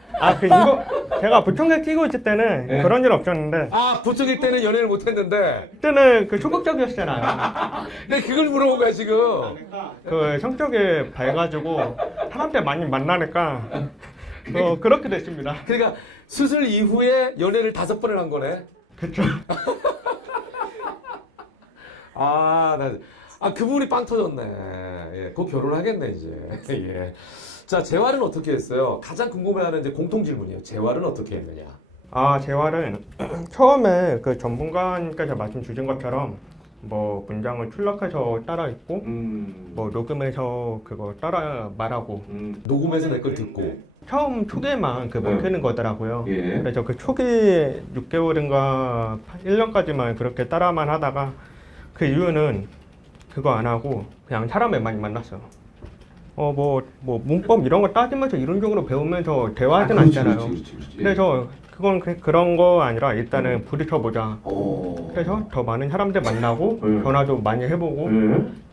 제가 보청기 끼고 있을 때는 네. 그런 일 없었는데 아 부쩍일 때는 연애를 못했는데. 그때는 그 소극적이었잖아요. 근데 그걸 물어본 거야 지금. 그 성격이 밝아지고 사람들 많이 만나니까 그렇게 됐습니다. 그러니까 수술 이후에 연애를 5번을 한 거네. 그렇죠. 그분이 빵 터졌네. 예, 곧 결혼하겠네 이제. 예. 자, 재활은 어떻게 했어요? 가장 궁금해하는 이제 공통 질문이에요. 재활은 어떻게 했느냐? 재활은 처음에 그 전문가님께서 말씀 주신 것처럼 뭐 문장을 출력해서 따라 읽고 뭐 녹음해서 그거 따라 말하고 녹음해서 내 걸 듣고. 처음 초기에만 그 먹히는 거더라고요. 예. 그래서 그 초기 6개월인가 1년까지만 그렇게 따라만 하다가 그 이후는 그거 안 하고 그냥 사람을 많이 만났어요. 뭐 문법 이런 거 따지면서 이론적으로 배우면서 대화하진 않잖아요. 그래서 그건 그런 거 아니라 일단은 부딪혀보자. 그래서 더 많은 사람들 만나고 전화도 많이 해보고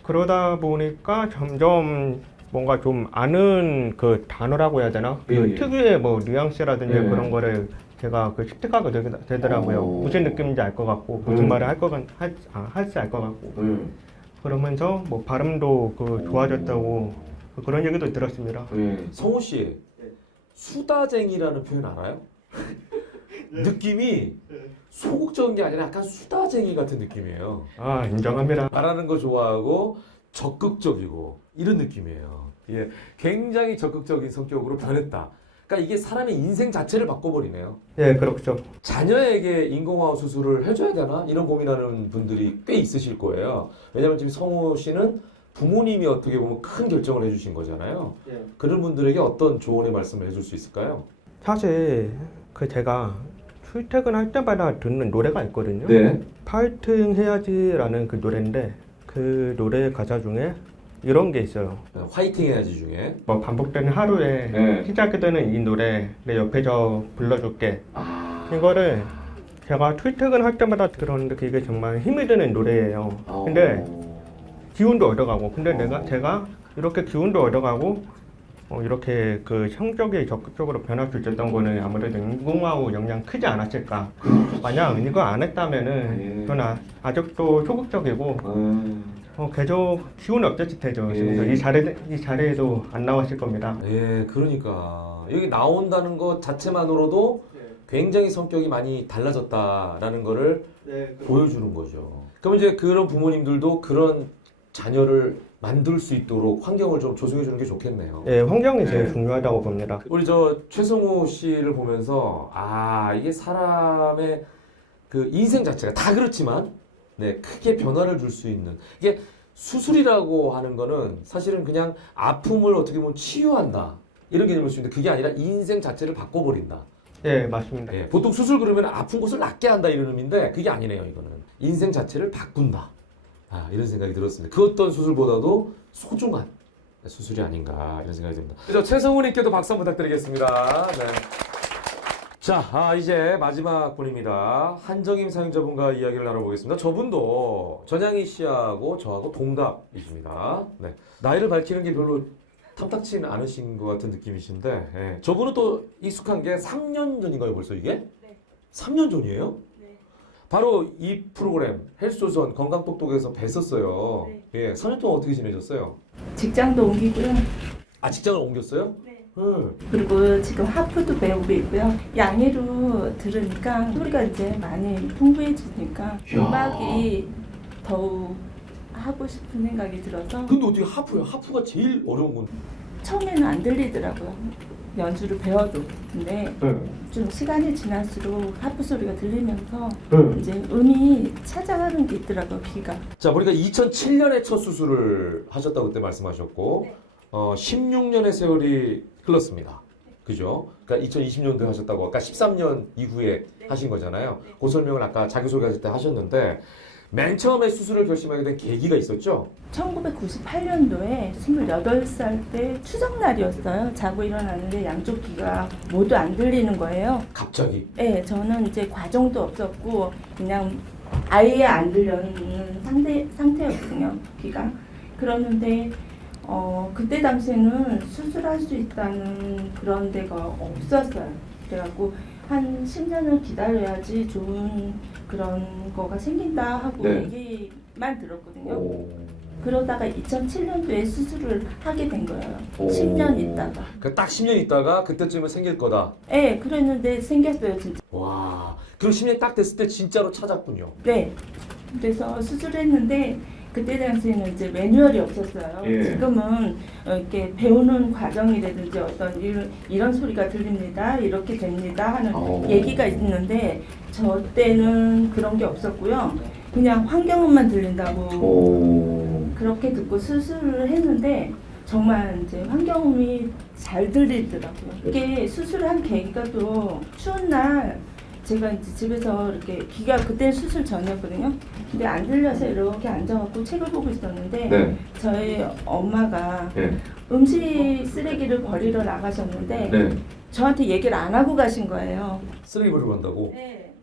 그러다 보니까 점점 뭔가 좀 아는 그 단어라고 해야 되나? 그 특유의 뭐 뉘앙스라든지 그런 거를 제가 그 습득하게 되더라고요. 무슨 느낌인지 알 것 같고 무슨 말을 할지 알 것 같고 그러면서 뭐 발음도 그 좋아졌다고 그런 얘기도 들었습니다. 성우 씨, 수다쟁이라는 표현 알아요? 느낌이 소극적인 게 아니라 약간 수다쟁이 같은 느낌이에요. 인정합니다. 말하는 거 좋아하고 적극적이고 이런 느낌이에요. 예, 굉장히 적극적인 성격으로 변했다. 그러니까 이게 사람의 인생 자체를 바꿔버리네요. 예, 그렇죠. 자녀에게 인공화학 수술을 해줘야 되나? 이런 고민하는 분들이 꽤 있으실 거예요. 왜냐하면 지금 성우 씨는 부모님이 어떻게 보면 큰 결정을 해주신 거잖아요. 그런 분들에게 어떤 조언의 말씀을 해줄 수 있을까요? 사실 그 제가 출퇴근할 때마다 듣는 노래가 있거든요. 네. 파이팅 해야지라는 그 노래인데 그 노래 가사 중에 이런 게 있어요. 화이팅 해야지 중에. 뭐 반복되는 하루에 시작이 되는 이 노래 내 옆에서 불러줄게. 이거를 제가 출퇴근할 때마다 들었는데 그게 정말 힘이 드는 노래예요. 근데 기운도 얻어가고 근데 제가 이렇게 기운도 얻어가고 이렇게 그 성격이 적극적으로 변할 수 있었던 거는 아무래도 인공화학 영향 크지 않았을까. 만약 이거 안 했다면은 저는 아직도 소극적이고 계속 기운이 없었을 테죠. 이 자리에도 안 나왔을 겁니다. 예, 그러니까 여기 나온다는 것 자체만으로도 굉장히 성격이 많이 달라졌다라는 거를 보여주는 거죠. 그럼 이제 그런 부모님들도 그런 자녀를 만들 수 있도록 환경을 좀 조성해 주는 게 좋겠네요. 예, 환경이 제일 중요하다고 봅니다. 우리 저 최성우 씨를 보면서 이게 사람의 그 인생 자체가 다 그렇지만 네, 크게 변화를 줄 수 있는 이게 수술이라고 하는 거는 사실은 그냥 아픔을 어떻게 보면 치유한다 이런 개념일 수 있는데 그게 아니라 인생 자체를 바꿔버린다. 네, 맞습니다. 예, 보통 수술 그러면 아픈 곳을 낫게 한다 이런 의미인데 그게 아니네요. 이거는 인생 자체를 바꾼다. 아, 이런 생각이 들었습니다. 그 어떤 수술보다도 소중한 수술이 아닌가 이런 생각이 듭니다. 그래서 최성훈님께도 박수 한번 부탁드리겠습니다. 네. 자, 이제 마지막 분입니다. 한정임 사용자분과 이야기를 나눠보겠습니다. 저분도 전양희 씨하고 저하고 동갑이십니다. 네. 나이를 밝히는 게 별로 탐탁치는 않으신 것 같은 느낌이신데, 예. 저분은 또 익숙한 게 3년 전인가요, 벌써 이게? 네. 3년 전이에요? 네. 바로 이 프로그램 헬스조선 건강똑똑에서 뵀었어요. 네. 예, 3년 동안 어떻게 지내셨어요? 직장도 옮기고요. 아, 직장을 옮겼어요? 네. 그리고 지금 하프도 배우고 있고요. 양해로 들으니까 소리가 이제 많이 풍부해지니까 음악이 더욱 하고 싶은 생각이 들어서 근데 어떻게 하프요? 하프가 제일 어려운 건. 처음에는 안 들리더라고요. 연주를 배워도. 근데 좀 시간이 지날수록 하프 소리가 들리면서 이제 음이 찾아가는 게 있더라고요, 귀가. 자, 보니까 2007년에 첫 수술을 하셨다고 그때 말씀하셨고, 16년의 세월이 흘렀습니다. 그죠? 그러니까 2020년도에 하셨다고 아까 13년 이후에 하신 거잖아요. 그 설명을 아까 자기소개하실 때 하셨는데 맨 처음에 수술을 결심하게 된 계기가 있었죠? 1998년도에 28살 때 추석날이었어요. 자고 일어났는데 양쪽 귀가 모두 안 들리는 거예요. 갑자기. 네, 저는 이제 과정도 없었고 그냥 아예 안 들려는 상태였거든요, 귀가. 그러는데 그때 당시에는 수술할 수 있다는 그런 데가 없었어요. 그래갖고 한 10년을 기다려야지 좋은 그런 거가 생긴다 하고 네. 얘기만 들었거든요. 그러다가 2007년도에 수술을 하게 된 거예요. 오. 10년 있다가. 그러니까 딱 10년 있다가 그때쯤은 생길 거다. 네, 그랬는데 생겼어요, 진짜. 와. 그럼 10년 딱 됐을 때 진짜로 찾았군요. 네. 그래서 수술했는데 그때 당시에는 이제 매뉴얼이 없었어요. 예. 지금은 이렇게 배우는 과정이라든지 어떤 이런 소리가 들립니다. 이렇게 됩니다. 하는 얘기가 있는데 저 때는 그런 게 없었고요. 그냥 환경음만 들린다고 그렇게 듣고 수술을 했는데 정말 이제 환경음이 잘 들리더라고요. 이게 수술한 계기가 또 추운 날 제가 이제 집에서 이렇게 귀가 그때 수술 전이었거든요. 근데 안 들려서 이렇게 앉아갖고 책을 보고 있었는데 저희 엄마가 음식 쓰레기를 버리러 나가셨는데 저한테 얘기를 안 하고 가신 거예요. 쓰레기 버리고 간다고? 네.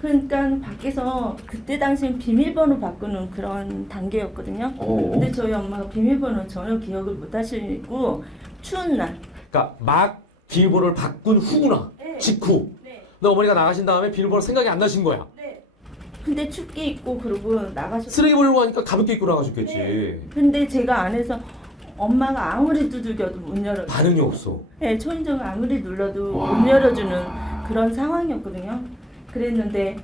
그러니까 밖에서 그때 당시엔 비밀번호 바꾸는 그런 단계였거든요. 근데 저희 엄마가 비밀번호 전혀 기억을 못 하시고 추운 날. 그러니까 막 비밀번호를 바꾼 후구나. 네. 직후. 네. 근데 어머니가 나가신 다음에 비밀번호 생각이 안 나신 거야. 네. 근데 춥게 입고 그러고 나가셨어요. 쓰레기 버리고 하니까 가볍게 입고 나가셨겠지. 네. 근데 제가 안에서 엄마가 아무리 두들겨도 못 열어줘요. 반응이 없어. 네, 초인종을 아무리 눌러도 못 열어주는 그런 상황이었거든요. 그랬는데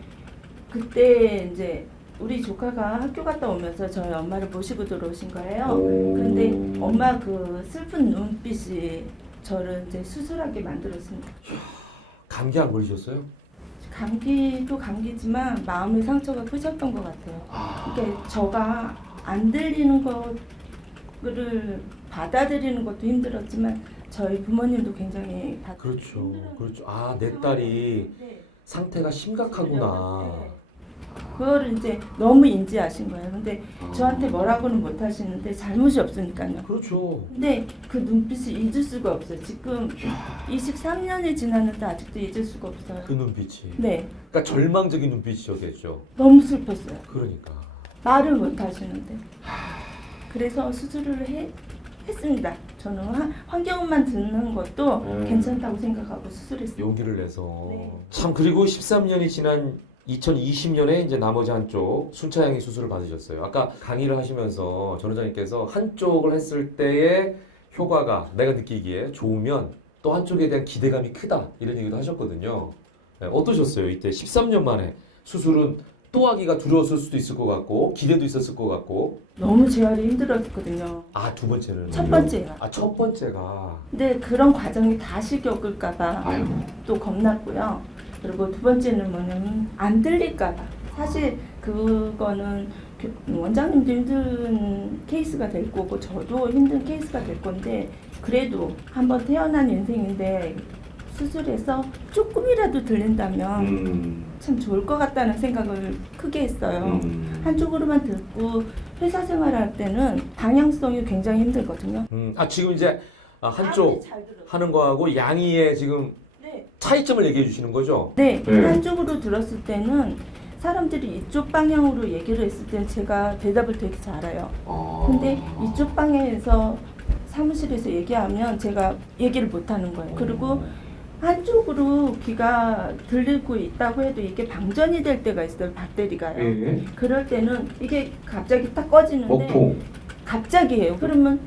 그때 이제 우리 조카가 학교 갔다 오면서 저희 엄마를 모시고 들어오신 거예요. 근데 엄마 그 슬픈 눈빛이 저를 이제 수술하게 만들었습니다. 감기 안 걸리셨어요? 감기도 감기지만 마음의 상처가 크셨던 것 같아요. 이게 저가 안 들리는 거를 받아들이는 것도 힘들었지만 저희 부모님도 굉장히 그렇죠. 그렇죠. 아, 내 딸이 네. 상태가 심각하구나. 그거를 이제 너무 인지하신 거예요. 근데 저한테 뭐라고는 못 하시는데 잘못이 없으니까요. 그렇죠. 근데 그 눈빛을 잊을 수가 없어요. 지금 23년이 지났는데 아직도 잊을 수가 없어요. 그 눈빛이. 네, 그러니까 절망적인 눈빛이었겠죠. 너무 슬펐어요. 그러니까. 말을 못 하시는데. 그래서 수술을 했습니다. 저는 환경음만 듣는 것도 괜찮다고 생각하고 수술했어요. 용기를 내서. 네. 참, 그리고 13년이 지난 2020년에 이제 나머지 한쪽 순차양이 수술을 받으셨어요. 아까 강의를 하시면서 전 원장님께서 한쪽을 했을 때의 효과가 내가 느끼기에 좋으면 또 한쪽에 대한 기대감이 크다 이런 얘기도 하셨거든요. 네, 어떠셨어요? 이때 13년 만에 수술은 또 하기가 두려웠을 수도 있을 것 같고 기대도 있었을 것 같고. 너무 재활이 힘들었거든요. 아, 두 번째는? 첫 번째가. 아, 첫 번째가. 근데 그런 과정이 다시 겪을까봐 또 겁났고요. 그리고 두 번째는 뭐냐면 안 들릴까봐. 사실 그거는 원장님도 힘든 케이스가 될 거고 저도 힘든 케이스가 될 건데 그래도 한번 태어난 인생인데 수술해서 조금이라도 들린다면 참 좋을 것 같다는 생각을 크게 했어요. 한쪽으로만 듣고 회사 생활할 때는 방향성이 굉장히 힘들거든요. 지금 이제 한쪽 하는 거하고 양의의 지금 네. 차이점을 얘기해 주시는 거죠? 네, 네. 한쪽으로 들었을 때는 사람들이 이쪽 방향으로 얘기를 했을 땐 제가 대답을 되게 잘해요. 근데 이쪽 방향에서 사무실에서 얘기하면 제가 얘기를 못 하는 거예요. 그리고 한쪽으로 귀가 들리고 있다고 해도 이게 방전이 될 때가 있어요. 배터리가요. 예. 그럴 때는 이게 갑자기 딱 꺼지는데 갑자기 해요. 그러면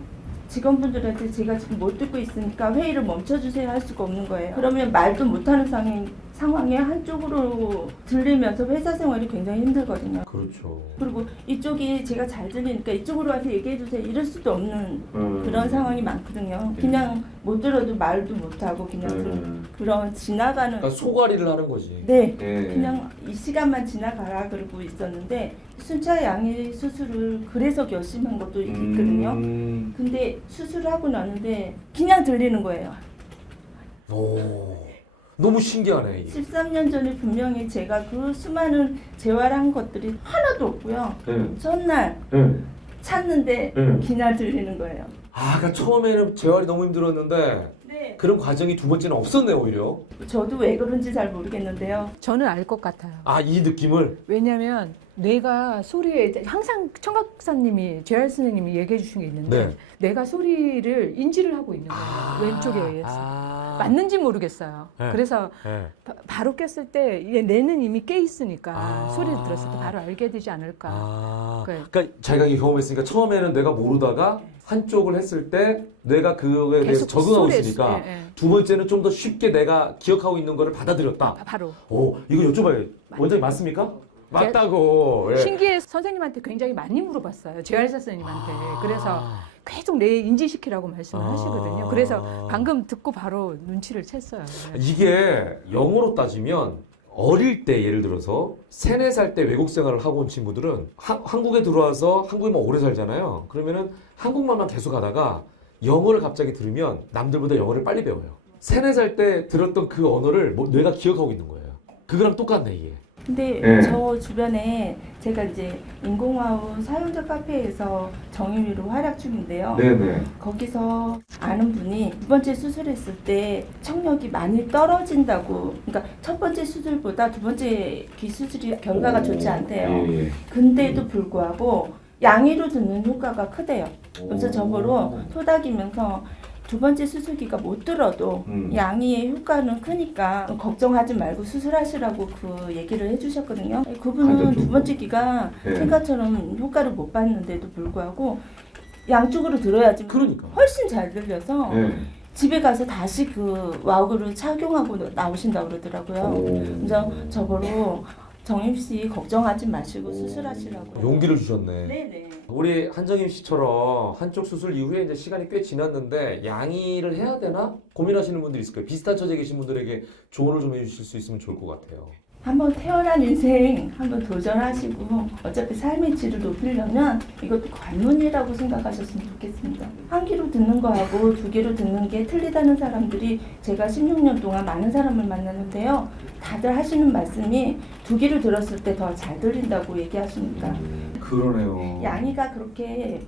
직원분들한테 제가 지금 못 듣고 있으니까 회의를 멈춰주세요 할 수가 없는 거예요. 그러면 말도 못하는 상황에 한쪽으로 들리면서 회사 생활이 굉장히 힘들거든요. 그렇죠. 그리고 이쪽이 제가 잘 들리니까 이쪽으로 와서 얘기해주세요 이럴 수도 없는 그런 상황이 많거든요. 그냥 못 들어도 말도 못하고 그냥 그런 지나가는 그러니까 소가리를 하는 거지. 네 예. 그냥 이 시간만 지나가라 그러고 있었는데 순차 양의 수술을 그래서 결심한 것도 있거든요. 근데 수술하고 나는데 그냥 들리는 거예요. 오, 너무 신기하네. 이게. 13년 전에 분명히 제가 그 수많은 재활한 것들이 하나도 없고요. 전날 찾는데 그냥 들리는 거예요. 그러니까 처음에는 재활이 너무 힘들었는데 네. 그런 과정이 두 번째는 없었네 오히려. 저도 왜 그런지 잘 모르겠는데요. 저는 알 것 같아요. 이 느낌을. 왜냐하면 뇌가 소리에 항상 청각사님이 재활 선생님이 얘기해 주신 게 있는데 네. 뇌가 소리를 인지를 하고 있는 거예요. 왼쪽에 의해서. 맞는지 모르겠어요. 네. 그래서 네. 바로 깼을 때 얘 뇌는 이미 깨 있으니까 소리를 들었을 때 바로 알게 되지 않을까. 그러니까 자기가 이게 경험했으니까 처음에는 내가 모르다가 한쪽을 했을 때 뇌가 그거에 대해서 계속 적응하고 소리에 있으니까 예, 예. 두 번째는 좀 더 쉽게 내가 기억하고 있는 거를 받아들였다. 바로. 오, 이거 여쭤봐요. 원장님 맞습니까? 맞다고. 예. 신기해 선생님한테 굉장히 많이 물어봤어요. 재활사 선생님한테. 그래서 계속 뇌 인지시키라고 말씀을 하시거든요. 그래서 방금 듣고 바로 눈치를 챘어요. 이게 영어로 따지면 어릴 때 예를 들어서 3, 4살 때 외국 생활을 하고 온 친구들은 한국에 들어와서 한국에만 오래 살잖아요. 그러면은 한국말만 계속 하다가 영어를 갑자기 들으면 남들보다 영어를 빨리 배워요. 3, 4살 때 들었던 그 언어를 뇌가 기억하고 있는 거예요. 그거랑 똑같네 이게. 근데 네. 저 주변에 제가 이제 인공화우 사용자 카페에서 정의위로 활약 중인데요. 네네. 거기서 아는 분이 두 번째 수술했을 때 청력이 많이 떨어진다고. 그러니까 첫 번째 수술보다 두 번째 귀 수술이 결과가 좋지 않대요. 예. 근데도 불구하고 양의로 듣는 효과가 크대요. 그래서 저보러 토닥이면서 두 번째 수술기가 못 들어도 양의의 효과는 크니까 걱정하지 말고 수술하시라고 그 얘기를 해주셨거든요. 그분은 두 번째 기가 생각처럼 효과를 못 봤는데도 불구하고 양쪽으로 들어야지 그러니까. 훨씬 잘 들려서 집에 가서 다시 그 와우그를 착용하고 나오신다고 그러더라고요. 그래서 저보러 정임 씨 걱정하지 마시고 수술하시라고. 용기를 주셨네. 네네. 우리 한정임 씨처럼 한쪽 수술 이후에 이제 시간이 꽤 지났는데 양의를 해야 되나 고민하시는 분들이 있을 거예요. 비슷한 처지에 계신 분들에게 조언을 좀 해주실 수 있으면 좋을 것 같아요. 한번 태어난 인생 한번 도전하시고 어차피 삶의 질을 높이려면 이것도 관문이라고 생각하셨으면 좋겠습니다. 한 귀로 듣는 거하고 두 귀로 듣는 게 틀리다는 사람들이 제가 16년 동안 많은 사람을 만났는데요. 다들 하시는 말씀이 두 귀로 들었을 때 더 잘 들린다고 얘기하십니다. 그러네요. 양이가 그렇게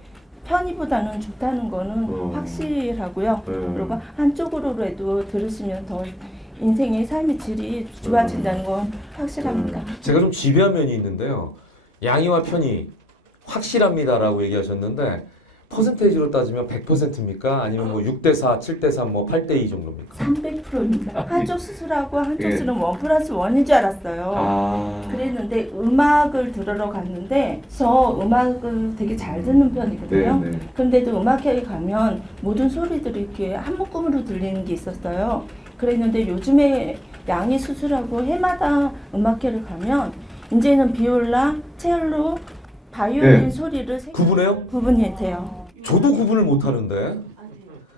편의보다는 좋다는 거는 확실하고요. 그리고 한쪽으로라도 들으시면 더 인생의 삶의 질이 좋아진다는 건 확실합니다. 제가 좀 지배한 면이 있는데요. 양의와 편의 확실합니다라고 얘기하셨는데 퍼센테이지로 따지면 100%입니까? 아니면 뭐 6대4, 7대3, 뭐 8대2 정도입니까? 300%입니다. 한쪽 수술하고 한쪽 수술은 1+1인 줄 알았어요. 그랬는데 음악을 들으러 갔는데 저 음악을 되게 잘 듣는 편이거든요. 그런데도 음악회에 가면 모든 소리들이 이렇게 한 묶음으로 들리는 게 있었어요. 그랬는데 요즘에 양의 수술하고 해마다 음악회를 가면 이제는 비올라, 첼로, 바이올린 소리를 구분해요? 구분이 돼요. 저도 구분을 못 하는데.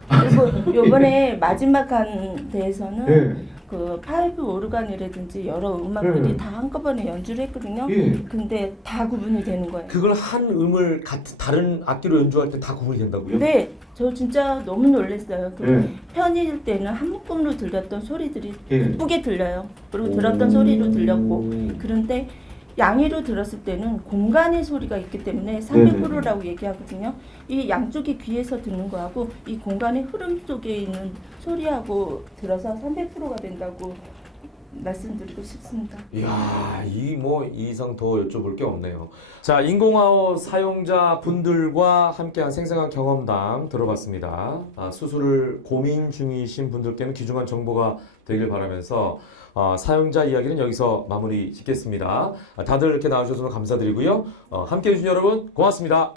그리고 요번에 마지막 한 데에서는 그 파이브 오르간이라든지 여러 음악들이 네. 다 한꺼번에 연주를 했거든요. 예. 근데 다 구분이 되는 거예요. 그걸 한 음을 다른 악기로 연주할 때 다 구분이 된다고요? 네, 저 진짜 너무 놀랐어요. 그 예. 편일 때는 한 묶음으로 들렸던 소리들이 예. 예쁘게 들려요. 그리고 들었던 소리로 들렸고, 그런데 양의로 들었을 때는 공간의 소리가 있기 때문에 300%라고 얘기하거든요. 이 양쪽이 귀에서 듣는 거하고 이 공간의 흐름 속에 있는 소리하고 들어서 300%가 된다고 말씀드리고 싶습니다. 이야, 이 이상 더 여쭤볼 게 없네요. 자, 인공화호 사용자 분들과 함께한 생생한 경험담 들어봤습니다. 수술을 고민 중이신 분들께는 귀중한 정보가 되길 바라면서 사용자 이야기는 여기서 마무리 짓겠습니다. 다들 이렇게 나와주셔서 감사드리고요. 함께해 주신 여러분 고맙습니다.